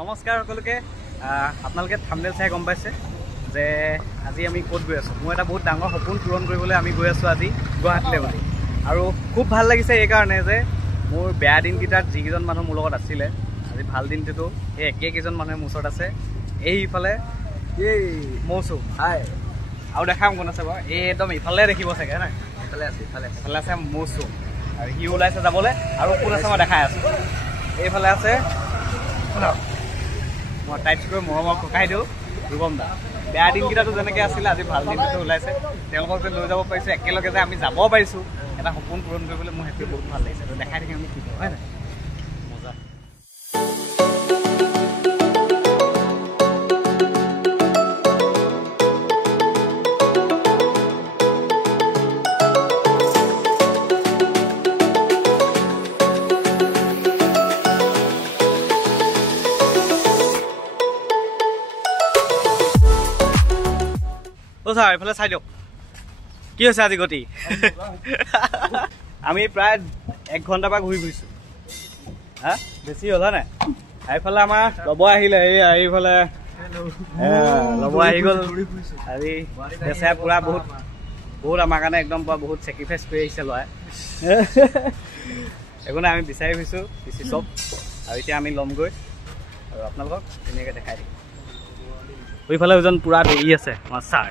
নমস্কাৰ সকলোকে আপোনালোকে থাম্বনেল চাই গম পাইছে যে আজি আমি ক'ত গৈ আছোঁ। মোৰ এটা বহুত ডাঙৰ সপোন পূৰণ কৰিবলৈ আমি গৈ আছোঁ আজি গুৱাহাটীলৈ বুলি। আৰু খুব ভাল লাগিছে এইকাৰণে যে মোৰ বেয়া দিনকেইটাত যিকেইজন মানুহ মোৰ লগত আছিলে আজি ভাল দিনটোতো সেই একেকেইজন মানুহে মোৰ ওচৰত আছে। এইফালে এই মৌচুম হাই আৰু দেখাম কোন আছে বাৰু, এই একদম ইফালে দেখিব চাগে নাই, ইফালে আছে মৌচুম আৰু সি ওলাইছে যাবলৈ। আৰু কোন আছে মই দেখাই আছোঁ, এইফালে আছে মই টাইপকৈ মৰমৰ ককাই দিওঁ ৰূপম দা। বেয়া দিনকেইটাতো যেনেকৈ আছিলে আজি ভাল দিনটো ওলাইছে, তেওঁলোকক যে লৈ যাব পাৰিছোঁ, একেলগে যে আমি যাব পাৰিছোঁ এটা সপোন পূৰণ কৰিবলৈ মোৰ সেইটো বহুত ভাল লাগিছে। দেখাই থাকি আমি কি কৰোঁ হয় নাই, মজা। ছাৰ এইফালে চাই দিয়ক কি হৈছে আজি গতি। আমি প্ৰায় 1 ঘণ্টাৰ পৰা ঘূৰি ফুৰিছোঁ, হা বেছি হ'ল হয় নাই। এইফালে আমাৰ ল'ব আহিলে, এইফালে ল'ব আহি গ'ল আজি বেচাই পূৰা বহুত আমাৰ কাৰণে একদম পূৰা বহুত চেক্ৰিফাইচ কৰি আহিছে ল'ৰাই। একো নাই, আমি বিচাৰি ফুৰিছোঁ পিচি চব, আৰু এতিয়া আমি ল'মগৈ আৰু আপোনালোকক ধুনীয়াকৈ দেখাই দিম। এইফালে এজন পূৰা দেৰি আছে আমাৰ ছাৰ।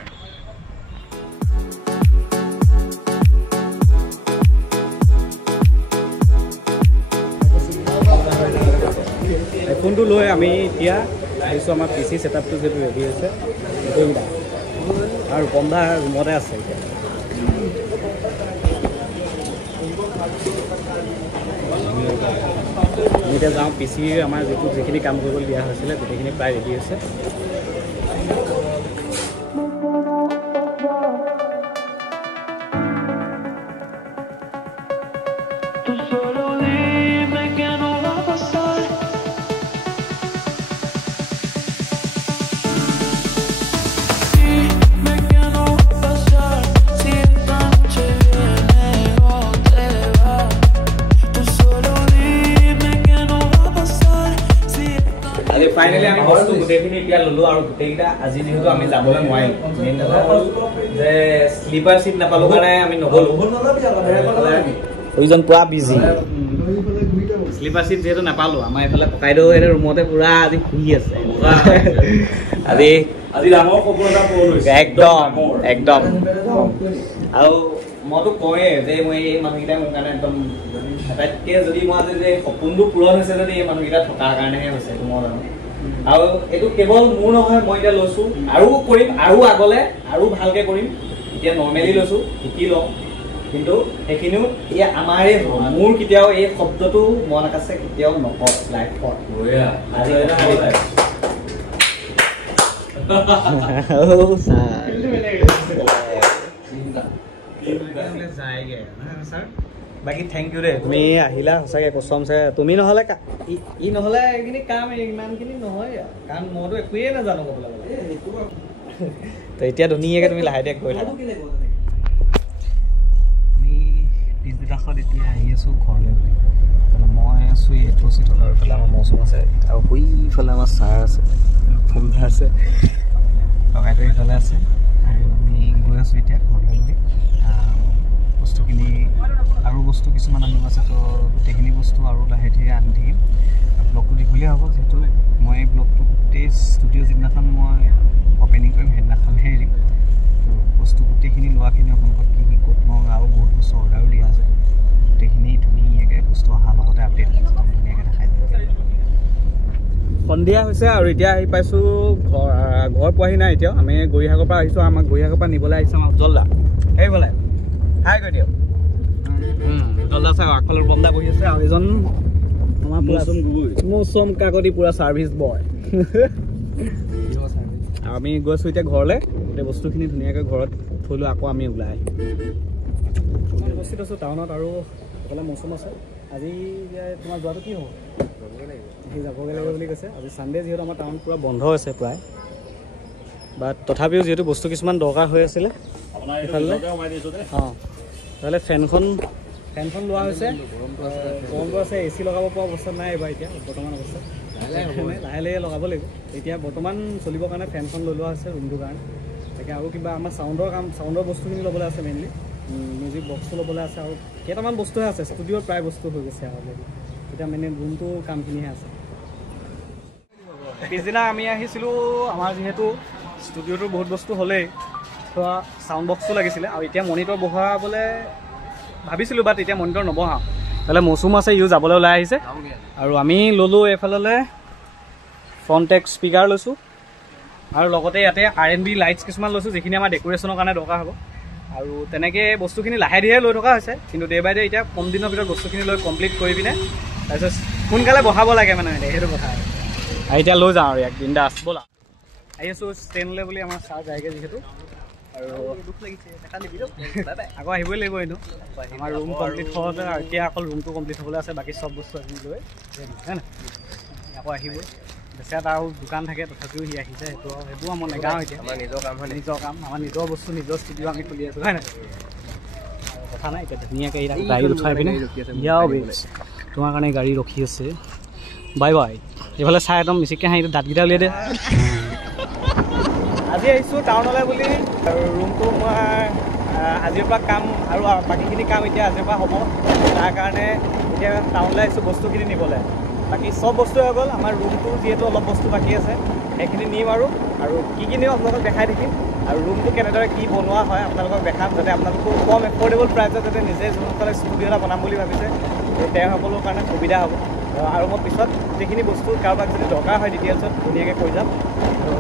আইফোনটো লৈ আমি এতিয়া আহিছোঁ আমাৰ পি চি ছেটআপটো যিহেতু ৰেডি হৈছে গোটেইকেইটা, আৰু ৰূপমদা ৰুমতে আছে এতিয়া। আমি এতিয়া যাওঁ পি চি আমাৰ যিখিনি কাম কৰিবলৈ দিয়া হৈছিলে গোটেইখিনি প্ৰায় ৰেডি হৈছে। ফাইনেলি আমি বস্তু গোটেইখিনি এতিয়া ল'লোঁ, আৰু গোটেইকেইটা আজি যিহেতু আমি যাবলৈ নোৱাৰিম, মেইন কথা হ'ল যে শ্লিপাৰ চিট নাপালোঁ কাৰণে আমি নগ'লোঁ। প্ৰয়োজন পূৰা বিজি, শ্লিপাৰ চিট যিহেতু নাপালোঁ আমাৰ এইফালে ককাইদেউ এনে ৰুমতে পূৰা আজি শুই আছে। আজি ডাঙৰ সপোন এটা পূৰণ হৈছে একদম। আৰু মইতো কওঁৱেই যে মই এই মানুহকেইটাই মোৰ কাৰণে একদম আটাইতকৈ, যদি মই আজি যে সপোনটো পূৰণ হৈছে যদি এই মানুহকেইটা থকাৰ কাৰণেহে হৈছে এইটো মই জানো। আৰু এইটো কেৱল মোৰ নহয়, মই এতিয়া লৈছোঁ আৰু কৰিম, আৰু আগলৈ আৰু ভালকৈ কৰিম। এতিয়া নৰ্মেলি লৈছোঁ, শিকি লওঁ, কিন্তু সেইখিনিও এয়া আমাৰেই হ'ব। মোৰ কেতিয়াও এই শব্দটো মনত আছে কেতিয়াও নকওঁ লাইফত। বাকী থেংক ইউ দেই, তুমি আহিলা সঁচাকৈ কচম চাই। তুমি নহ'লে ই নহ'লে এইখিনি কাম ইমানখিনি নহয়, কাৰণ মইতো একোৱেই নাজানো ক'বলৈ গ'লে। তো এতিয়া ধুনীয়াকৈ তুমি লাহে ধীৰে কৈ থাকা। আমি পিছদিনাখন এতিয়া আহি আছোঁ ঘৰলৈ বুলি। মই আছোঁ এইটো চিটত, আৰু এইফালে আমাৰ মৌচুম আছে, আৰু সেইফালে আমাৰ ছাৰ আছে, ফোনটা আছে, লগাইটো এইফালে আছে, আৰু আমি গৈ আছোঁ এতিয়া ঘৰলৈ বুলি। বস্তুখিনি আৰু বস্তু কিছুমান আনিব আছে, তো গোটেইখিনি বস্তু আৰু লাহে ধীৰে আনি থাকিম। ব্লগটো দীঘলীয়া হ'ব যিহেতু মই এই ব্লগটো গোটেই ষ্টুডিঅ' যিদিনাখন মই অ'পেনিং কৰিম সেইদিনাখনহে এৰিম। তো বস্তু গোটেইখিনি লোৱাখিনি আপোনালোকক কি কি ক'ত মই আৰু বহুত বস্তু অৰ্ডাৰো দিয়া আছে, গোটেইখিনি ধুনীয়াকৈ বস্তু অহাৰ লগতে আপডেট ধুনীয়াকৈ দেখাই দিম। সন্ধিয়া হৈছে আৰু এতিয়া আহি পাইছোঁ ঘৰ পোৱাহি নাই এতিয়াও। আমি গৰিহাগৰ পৰা আহিছোঁ, আমাক গৰিহাগৰ পৰা নিবলৈ আহিছোঁ আমাৰ উজ্জ্বল দা। সেইফালে হাই কৈ দিয়ক। উজ্জ্বল দা চাওক, আগফালে ৰূপম দা বহি আছে, আৰু এজন আমাৰ মৌচুম কাকতি পূৰা ছাৰ্ভিচ বয়। আৰু আমি গৈছোঁ এতিয়া ঘৰলৈ, গোটেই বস্তুখিনি ধুনীয়াকৈ ঘৰত থলোঁ, আকৌ আমি ওলাই আহিম। আমি উপস্থিত আছোঁ টাউনত, আৰু এইফালে মৌচুম আছে। আজি তোমাৰ যোৱাটো কি হ'ব? সি যাবগৈ লাগিব বুলি কৈছে। আজি ছানডে যিহেতু আমাৰ টাউন পূৰা বন্ধ আছে প্ৰায়, বাট তথাপিও যিহেতু বস্তু কিছুমান দৰকাৰ হৈ আছিলে এইফালে। অঁ, তাহলে ফেনখন লোৱা হৈছে, গৰমটো আছে, এ চি লগাব পৰা অৱস্থাত নাই এইবাৰ এতিয়া বৰ্তমান অৱস্থাত। লাহে লাহে লগাব লাগিব এতিয়া বৰ্তমান চলিবৰ কাৰণে ফেনখন লৈ লোৱা হৈছে ৰুমটোৰ কাৰণে তাকে আৰু কিবা আমাৰ চাউণ্ডৰ বস্তুখিনি ল'বলৈ আছে মেইনলি মিউজিক বক্সটো ল'বলৈ আছে আৰু কেইটামান বস্তুহে আছে ষ্টুডিঅ'ৰ প্ৰায় বস্তু হৈ গৈছে আৰু এতিয়া মানে ৰুমটো কামখিনিহে আছে পিছদিনা আমি আহিছিলোঁ আমাৰ যিহেতু ষ্টুডিঅ'টোৰ বহুত বস্তু হ'লেই থোৱা চাউণ্ড বক্সটো লাগিছিলে আৰু এতিয়া মনিটৰ বহাবলৈ ভাবিছিলোঁ বাট এতিয়া মনিটৰ নবহাওঁ তাহলে মৌচুম আছে ইও যাবলৈ ওলাই আহিছে আৰু আমি ল'লোঁ এইফালে ফ্ৰণ্টেক স্পীকাৰ লৈছোঁ আৰু লগতে ইয়াতে R&B লাইটছ কিছুমান লৈছোঁ যিখিনি আমাৰ ডেক'ৰেশ্যনৰ কাৰণে দৰকাৰ হ'ব আৰু তেনেকৈ বস্তুখিনি লাহে ধীৰে লৈ থকা হৈছে কিন্তু ডে বাই ডে এতিয়া কম দিনৰ ভিতৰত বস্তুখিনি লৈ কমপ্লিট কৰি পিনে তাৰপিছত সোনকালে বহাব লাগে মানে সেইটো কথা আৰু এতিয়া লৈ যাওঁ আৰু ইয়াক বিন্দাছ ব'লা আহি আছোঁ ষ্টেনলৈ বুলি আমাৰ ছাৰ যায়গৈ যিহেতু আৰু দুখ লাগিছে আকৌ আহিবই লাগিব এনেও আমাৰ ৰুম কমপ্লিট হওঁতে আৰু এতিয়া অকল ৰুমটো কমপ্লিট হ'বলৈ আছে বাকী চব বস্তু আহি লৈ হয় নাই আকৌ আহিবই বেচেৰাত আৰু দোকান থাকে তথাপিও সি আহিছে সেইবোৰ আমাৰ নেগাওঁ এতিয়া আমাৰ নিজৰ কাম আমাৰ নিজৰ বস্তু নিজৰ ষ্টুডিঅ' আমি খুলি আছোঁ হয় নাই কথা নাই এতিয়া ধুনীয়াকৈ গাড়ী উঠাই পিনে তোমাৰ কাৰণে গাড়ী ৰখি আছে বাই বাই এইফালে চাই একদম মিচিককৈ হাঁহি দাঁতকেইটা উলিয়াই দে আজি আহিছোঁ টাউনলৈ বুলি আৰু ৰুমটো মই আজিৰ পৰা কাম আৰু বাকীখিনি কাম এতিয়া আজিৰ পৰা হ'ব তাৰ কাৰণে এতিয়া টাউনলৈ আহিছোঁ বস্তুখিনি নিবলৈ বাকী চব বস্তু হৈ গ'ল আমাৰ ৰুমটো যিহেতু অলপ বস্তু বাকী আছে সেইখিনি নিম আৰু কি নিম আপোনালোকক দেখাই থাকিম আৰু ৰুমটো কেনেদৰে কি বনোৱা হয় আপোনালোকক দেখাম যাতে আপোনালোকৰ কম এফৰ্ডেবল প্ৰাইচত যাতে নিজে যোনসকলে ষ্টুডিঅ' এটা বনাম বুলি ভাবিছে তেওঁসকলৰ কাৰণে সুবিধা হ'ব আৰু মই পিছত যিখিনি বস্তু কাৰোবাক যদি দৰকাৰ হয় ডিটেইলছত ধুনীয়াকৈ কৈ যাম তো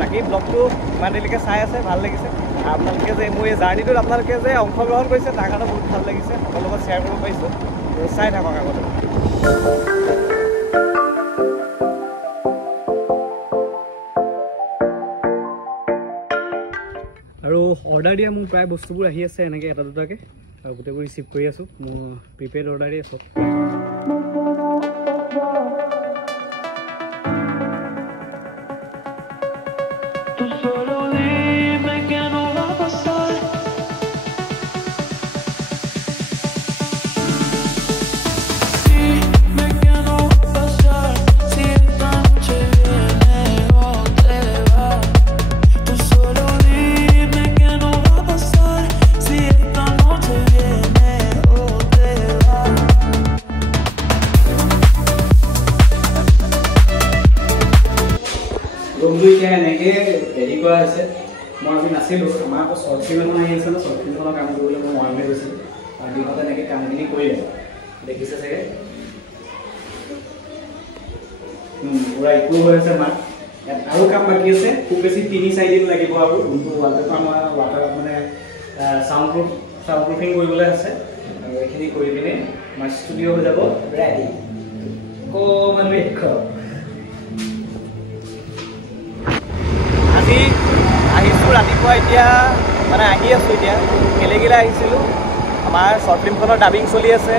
বাকী ব্লগটো ইমান দেৰিলৈকে চাই আছে ভাল লাগিছে আপোনালোকে যে মোৰ এই জাৰ্ণিটোত আপোনালোকে যে অংশগ্ৰহণ কৰিছে তাৰ কাৰণে বহুত ভাল লাগিছে সকলোৰ লগত শ্বেয়াৰ কৰিব পাৰিছোঁ চাই থাকক আগতে আৰু অৰ্ডাৰ দিয়া মোৰ প্ৰায় বস্তুবোৰ আহি আছে এনেকৈ এটা দুটাকৈ আৰু গোটেইবোৰ ৰিচিভ কৰি আছোঁ মোৰ প্ৰিপেইড অৰ্ডাৰ দিয়ে চব ৰুমটো এতিয়া এনেকৈ হেৰি কৰা হৈছে মই আজি নাছিলোঁ আমাৰ আকৌ শ্বৰ্ট ফিল্ম এখন আহি আছে ন শ্বৰ্ট ফিল্মখনৰ কাম কৰিবলৈ মই মৰাণলৈ গৈছিলোঁ আৰু দিনতে এনেকৈ কামখিনি কৰিলে দেখিছে চাগে পূৰা ইকুৱ হৈ আছে মাক ইয়াত আৰু কাম বাকী আছে খুব বেছি 3-4 দিন লাগিব আৰু ৰুমটো ৱালপেপাৰ আমাৰ মানে চাউণ্ড প্ৰুফিং কৰিবলৈ আছে আৰু এইখিনি কৰি পিনে আমাৰ ষ্টুডিঅ' হৈ যাব ৰেডি অকণমান আজি আহিছোঁ ৰাতিপুৱা এতিয়া মানে আহি আছোঁ এতিয়া গেলেগিলে আহিছিলোঁ আমাৰ শ্বৰ্ট ফিল্মখনৰ ডাবিং চলি আছে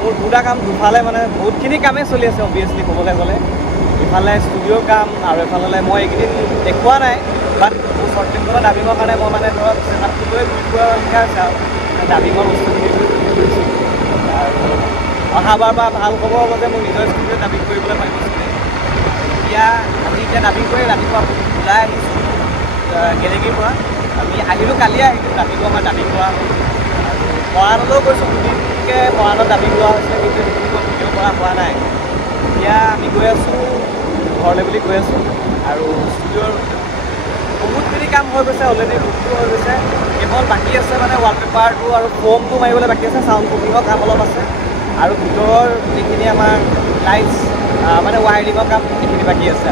মোৰ দুটা কাম দুফালে মানে বহুতখিনি কামেই চলি আছে অবভিয়াছলি ক'বলৈ গ'লে ইফালে ষ্টুডিঅ'ৰ কাম আৰু এফালে মই এইকেইদিন দেখুওৱা নাই বাট মোৰ শ্বৰ্ট ফিল্মখনৰ ডাবিঙৰ কাৰণে মই মানে ধৰক চেটআপটো লৈ ঘূৰি ফুৰা লিখা হৈছে আৰু ডাবিঙৰ বস্তুখিনি কৰিছোঁ আৰু অহাবাৰ বা ভাল খবৰ হ'ব যে মোৰ নিজৰ ষ্টুডিঅ'ত ডাবিং কৰিবলৈ পাৰিম এতিয়া ডাবিং কৰি ৰাতিপুৱা ওলাই আহিছোঁ গেলেগীৰ পৰা আমি আহিলোঁ কালিয়ে আহিলোঁ ৰাতিপুৱা আমাৰ ডাবিং কৰা মৰাণলৈও গৈছোঁ দুদিনকৈ মৰাণত ডাবিং লোৱা হৈছে কিন্তু ভিডিঅ' কৰা হোৱা নাই এতিয়া আমি গৈ আছোঁ ঘৰলৈ বুলি গৈ আছোঁ আৰু ষ্টুডিঅ'ৰ বহুতখিনি কাম হৈ গৈছে অলৰেডি ৰুমটো হৈ গৈছে কেৱল বাকী আছে মানে ৱালপেপাৰটো আৰু ফোমটো মাৰিবলৈ বাকী আছে চাউণ্ড প্ৰুফিঙৰ কাম অলপ আছে আৰু ভিতৰৰ যিখিনি আমাৰ লাইটছ মানে ৱায়াৰিঙৰ কাম সেইখিনি বাকী আছে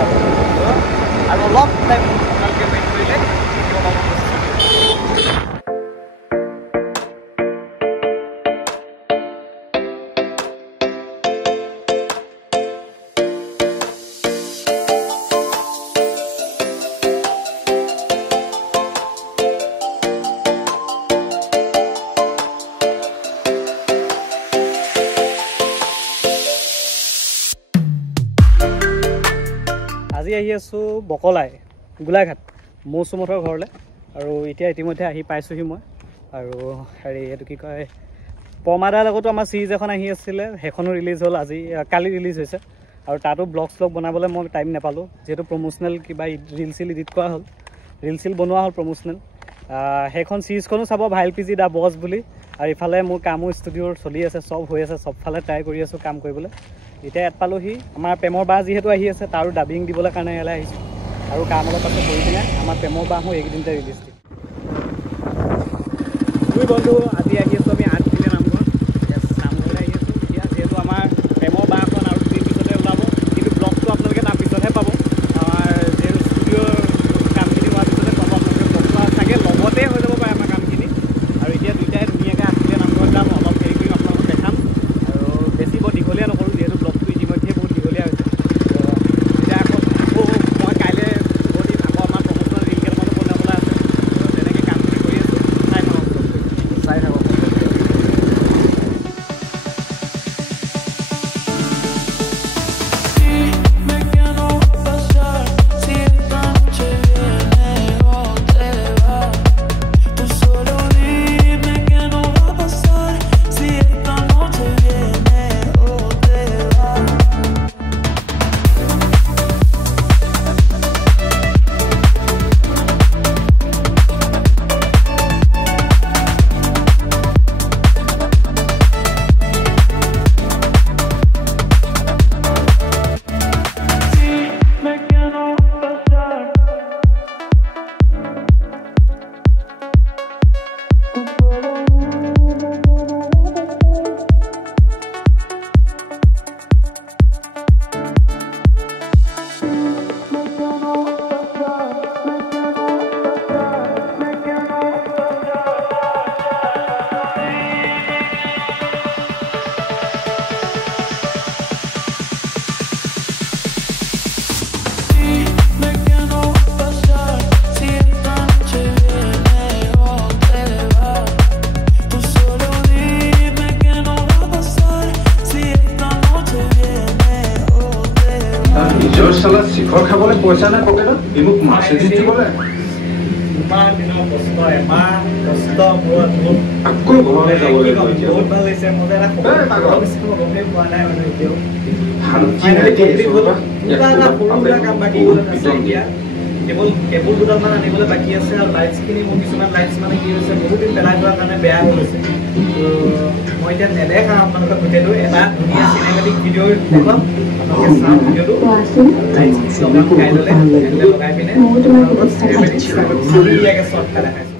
আৰু অলপ টাইম আপোনালোকে ৱেইট কৰিলে আজি আহি আছোঁ বকলাই গোলাঘাট মৌচুমহঁতৰ ঘৰলৈ আৰু এতিয়া ইতিমধ্যে আহি পাইছোঁহি মই আৰু হেৰি এইটো কি কয় পমাদাৰ লগতো আমাৰ চিৰিজ এখন আহি আছিলে সেইখনো ৰিলিজ হ'ল আজি কালি ৰিলিজ হৈছে আৰু তাতো ব্লগ শ্লগ বনাবলৈ মই টাইম নাপালোঁ যিহেতু প্ৰমোচনেল কিবা ৰিল চিল এডিট কৰা হ'ল ৰিল চিল বনোৱা হ'ল প্ৰমোচনেল সেইখন চিৰিজখনো চাব ভাইল পি জি দা বছ বুলি আৰু ইফালে মোৰ কামো ষ্টুডিঅ'ৰ চলি আছে চব হৈ আছে চবফালে ট্ৰাই কৰি আছোঁ কাম কৰিবলৈ এতিয়া ইয়াত পালোঁহি আমাৰ প্ৰেমৰ বাহ যিহেতু আহি আছে তাৰো ডাবিং দিবলৈ কাৰণে ইয়ালৈ আহিছোঁ আৰু কাম অলপ পাছত কৰি পিনে আমাৰ প্ৰেমৰ বাহো এইকেইদিনতে ৰিলিজ দিম দুই বন্ধু আজি আহি আছোঁ আমি 8 দিনে নামঘৰ নামঘৰলৈ আহি আছোঁ এতিয়া যিহেতু আমাৰ প্ৰেমৰ বাহখন আৰু 2 দিন পিছতে ওলাব কিন্তু ব্লগটো আপোনালোকে তাৰ পিছতহে পাব আমাৰ যিহেতু ষ্টুডিঅ'ৰ কামখিনি হোৱাৰ পিছতে পাব আপোনালোকে ব্লগটো চাগে লগতে হৈ যাব পাৰে আমাৰ কামখিনি আৰু এতিয়া দুইটাই ধুনীয়াকৈ 8 দিনে নামঘৰত যাম অলপ হেৰি কৰিম আপোনালোকক দেখাম আৰু বেছি বৰ দীঘলীয়া নকৰোঁ যিহেতু ব্লগটো ইতিমধ্যে বহুত দীঘলীয়া হৈছে এতিয়া আকৌ মই কাইলৈ বহুত দিন আকৌ আমাৰ প্ৰমোচনেল ৰিল কেইটামানো বনাবলৈ আছে তেনেকৈ কামখিনি কৰি আছোঁ চাই থাকক শিখৰ খাবলৈ পইচা নাই পকেটত বিমুখ মাছ এদিন দিবলৈ ইমান দিনৰ কষ্ট এমাহ কষ্ট মূৰত আকৌ ঘৰলৈ যাব লাগিব বহুত ভাল লাগিছে মোৰ এটা গমেই পোৱা নাই মানে এতিয়াও কাম বাকী গ'ল আছে এতিয়া কেবুল দুডালমান আনিবলৈ বাকী আছে আৰু লাইটছখিনি মোৰ কিছুমান লাইটছ মানে কি হৈছে বহুত দিন পেলাই থোৱাৰ কাৰণে বেয়া হৈ গৈছে মই এতিয়া নেদেখাম আপোনালোকক গোটেইটো এটা ধুনীয়া চিনেমেটিক ভিডিঅ' দেখুৱাম আপোনালোকে চাওঁ ভিডিঅ'টো লাইটছখিনি লগাম কাইলৈ লগাই পিনে চিনেমেটিক ধুনীয়াকৈ শ্বৰ্ট এটা দেখাইছোঁ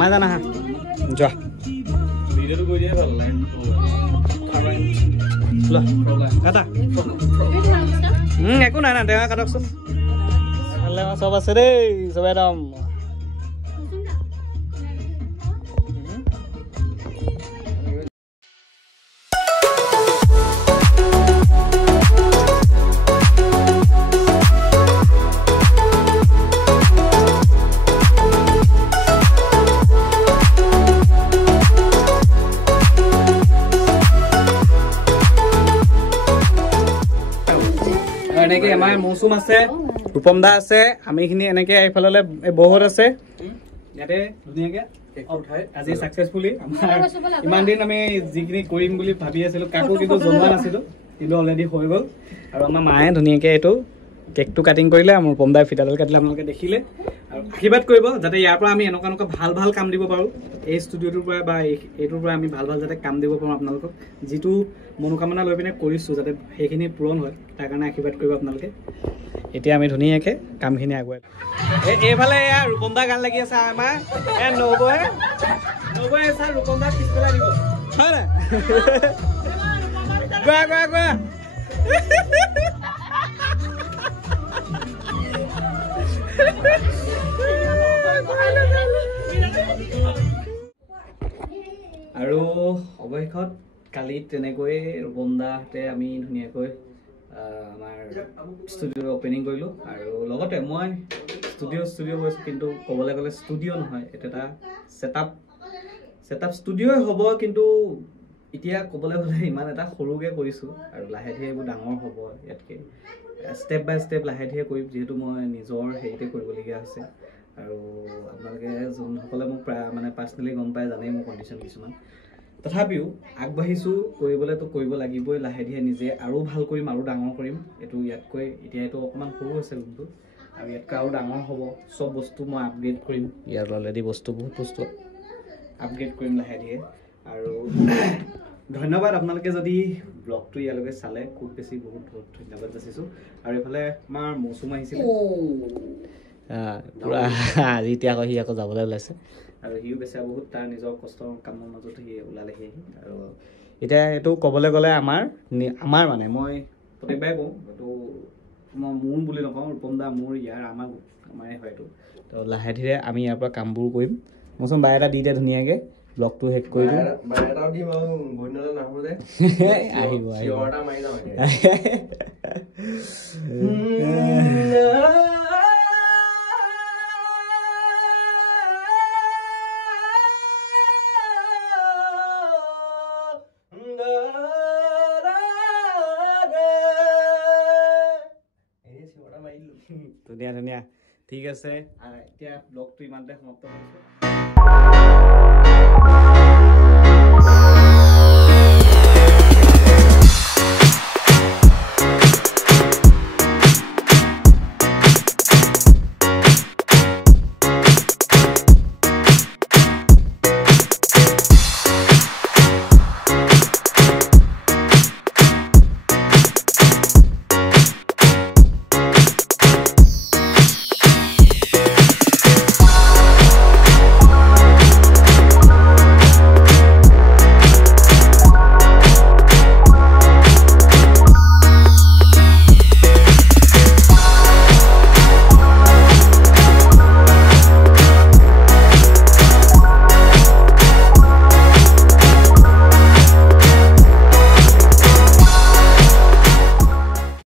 मैं जाना है जा वीडियो तो कोई दिया कर ले लो कटा একো নাই না টেঙা কাটকচোন খালে সব আছে দেই সব একদম এনেকে আমাৰ মৌচুম আছে ৰূপম দা আছে আমিখিনি এনেকে এইফালে বহুত আছে ইয়াতে ধুনীয়াকে আজি সাকসেসফুলি ইমান দিন আমি যিখিনি কৰিম বুলি ভাবি আছিলো কাকো কিন্তু জনোৱা নাছিলো কিন্তু অলৰেডি হৈ গ'ল আৰু আমাৰ মায়ে ধুনীয়াকে এইটো কেকটো কাটিং কৰিলে আমাৰ ৰূপম দাই ফিটাডাল কাটিলে আপোনালোকে দেখিলে আৰু আশীৰ্বাদ কৰিব যাতে ইয়াৰ পৰা আমি এনেকুৱা ভাল ভাল কাম দিব পাৰো এই ষ্টুডিঅ'টোৰ পৰা বা এইটোৰ পৰা আমি ভাল ভাল যাতে কাম দিব পাৰো আপোনালোকক যিটো মনোকামনা লৈ পিনে কৰিছোঁ যাতে সেইখিনি পূৰণ হয় তাৰ কাৰণে আশীৰ্বাদ কৰিব আপোনালোকে এতিয়া আমি ধুনীয়াকৈ কামখিনি আগুৱাই এইফালে এয়া ৰূপম দা গান লাগি আছে আমাৰ নবৈ ছাৰ ৰূপম দা পিছফালে দিব হয় নাই গোৱা গোৱা গোৱা আৰু অৱশেষত কালি তেনেকৈ ৰূপমদাহঁতে আমি ধুনীয়াকৈ আমাৰ ষ্টুডিঅ' অপেনিং কৰিলোঁ আৰু লগতে মই ষ্টুডিঅ' গৈছোঁ কিন্তু ক'বলৈ গ'লে ষ্টুডিঅ' নহয় এইটো এটা ছেটআপ ষ্টুডিঅ'ই হ'ব কিন্তু এতিয়া ক'বলৈ গ'লে ইমান এটা সৰুকৈ কৰিছোঁ আৰু লাহে ধীৰে এইবোৰ ডাঙৰ হ'ব ইয়াতকৈ ষ্টেপ বাই ষ্টেপ লাহে ধীৰে কৰিম যিহেতু মই নিজৰ হেৰিতে কৰিবলগীয়া হৈছে আৰু আপোনালোকে যোনসকলে মোক মানে পাৰ্চনেলি গম পাই জানেই মোৰ কণ্ডিশ্যন কিছুমান তথাপিও আগবাঢ়িছোঁ কৰিবলৈতো কৰিব লাগিবই লাহে ধীৰে নিজে আৰু ভাল কৰিম আৰু ডাঙৰ কৰিম এইটো ইয়াতকৈ এতিয়া এইটো অকণমান সৰু হৈছে ৰুমটো আৰু ইয়াতকৈ আৰু ডাঙৰ হ'ব চব বস্তু মই আপগ্ৰেড কৰিম ইয়াৰ অলৰেডি বহুত বস্তু আপগ্ৰেড কৰিম লাহে ধীৰে আৰু ধন্যবাদ আপোনালোকে যদি ব্লগটো ইয়ালৈকে চালে খুব বেছি বহুত ধন্যবাদ যাচিছোঁ আৰু এইফালে আমাৰ মৌচুম আহিছিলে পূৰা আজি এতিয়া আকৌ সি আকৌ যাবলৈ ওলাইছে আৰু সিও বেচা বহুত তাৰ নিজৰ কষ্টৰ কামৰ মাজত সি ওলালেহি আহি আৰু এতিয়া এইটো ক'বলৈ গ'লে আমাৰ মানে মই প্ৰত্যেকবাৰে কওঁ এইটো মই মোৰ বুলি নকওঁ ৰূপমদা মোৰ ইয়াৰ আমাৰে হয় এইটো তো লাহে ধীৰে আমি ইয়াৰ পৰা কামবোৰ কৰিম মৌচুম বাই এটা দি দিয়া ধুনীয়াকৈ ব্লগটো শেষ কৰি দিম ধুনীয়া ঠিক আছে এতিয়া ব্লগটো ইমানতে সমাপ্ত কৰিছোঁ